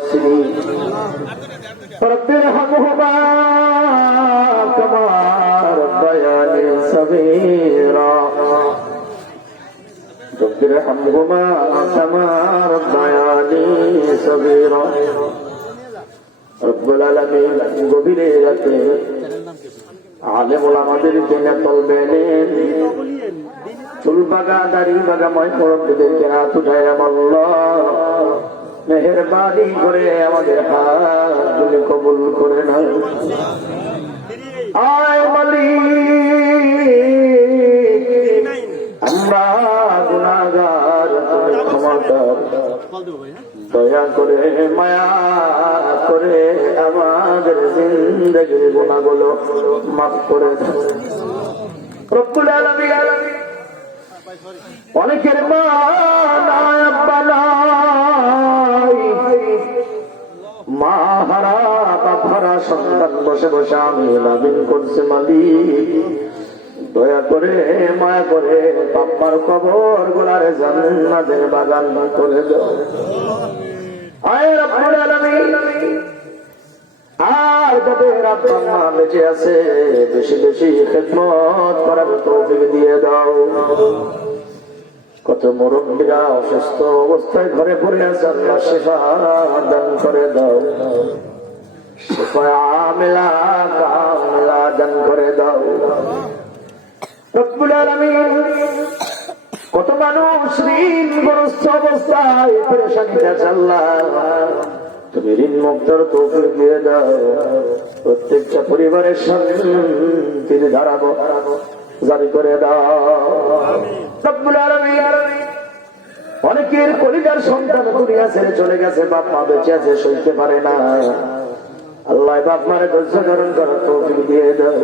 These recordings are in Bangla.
المحسنين رب ارحمهما كما ربياني صغيرا رب ارحمهما كما ربياني صغيرا রব্বুল আলামিন গভীর রাতে আলেম ওলামাদেরকে তলবে নেন, চুল বাগা দাড়ি বাগাময় মুরব্বিদেরকে হাত উঠায় আল্লাহ মেহেরবানি করে আমাদের হাতগুলি কবুল করে নাও। আয় মালিক, আমরা গুনাহগার, ক্ষমা কর, দয়া করে মায়া করে আমাদের জিন্দেগির গুনাহগুলো মাফ করে দাও রব্বুল আলামিন। অনেকের মা নাই আব্বা নাই, মা হারা বাপ হারা সন্তান বসে বসে আমি লাভিন করছে মালিক, দয়া করে মায়া করে বাপ্পার কবর গুলারে জান্নাতের বাগান করে দাও। আয় রব্বুল আলামিন, আর যাদের আব্বা মা বেঁচে আছে বেশি বেশি খেদমত করার তৌফিক দিয়ে দাও। কত মুরব্বীরা অসুস্থ অবস্থায় ঘরে পড়ে আছে, আল্লাহ শিফা দান করে দাও, শিফা আমিলা কামিলা দান করে দাও রব্বুল আলামিন। কত মানুষ ঋণগ্রস্ত অবস্থায় পেরেশানিতে আছে, আল্লাহ তুমি ঋণ মুক্তর তৌফিক দিয়ে দাও। প্রত্যেকটা পরিবারের শান্তির ধারা জারি করে দাও রব্বুল আলামিন। অনেকের কলিজার সন্তান দুনিয়া ছেড়ে চলে গেছে, বাপ মা বেঁচে আছে সইতে পারে না, আল্লাহ বাপ মারে ধৈর্য ধারণ করার তৌফিক দিয়ে দাও।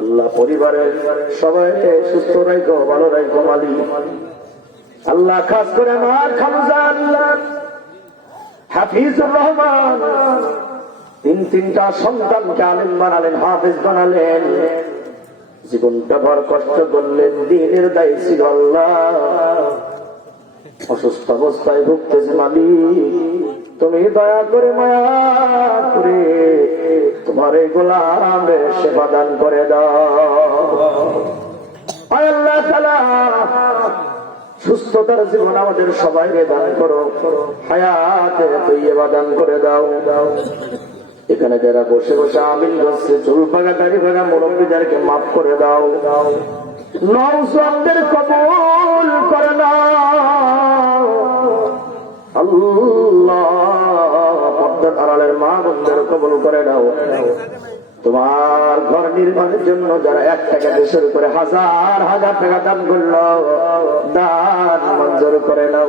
আল্লাহ পরিবারের সবাইকে সুস্থ রাখো, ভালো রাখো মালিক। আল্লাহ খাস করে আমার খালুজান হাফিজুর রহমান তিনটা সন্তানকে আলেম বানালেন, হাফিজ বানালেন, জীবনটা ভর কষ্ট করলেন, দিনের দায়ী ছিল আল্লাহ। অসুস্থ অবস্থায় ভুগতেছে মালিক, তুমি দয়া করে মায়া করে তোমার এই গোলামের সেবা দান করে দাও। আল্লাহ তাআলা সুস্থতার জীবন আমাদের সবাইকে দান করো, হায়াতে তৈয়বা দান করে দাও। এখানে যারা বসে বসে আমিন করছে, চুল ভাগা দাড়ি ভাগা মুরব্বীদেরকে মাফ করে দাও, নওজওয়ানদের কবুল করে নাও আল্লাহ। পর্দার আড়ালের মা বোনদের কবুল করে নাও। তোমার ঘর নির্মাণের জন্য যারা 1 টাকা দেশের উপরে হাজার হাজার টাকা দান করলো, দান মঞ্জুর করে নাও।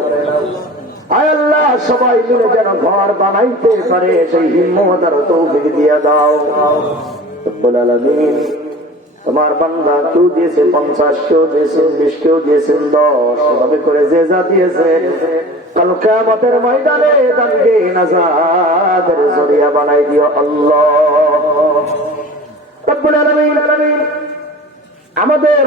আয় আল্লাহ, সবাই মিলে যেন ঘর বানাইতে পারে সেই হিম্মত আর তৌফিক দিয়ে দাও রব্বুল আলামিন। তোমার বান্দা কেউ দিয়েছে 50, কেউ দিয়েছেন 20, কেউ দিয়েছেন 10, এভাবে করে যে যা দিয়েছে কাল কিয়ামতের ময়দানে তাকে নাজাতের জরিয়া বানাই দিও আল্লাহ রব্বুল আলামিন। আমাদের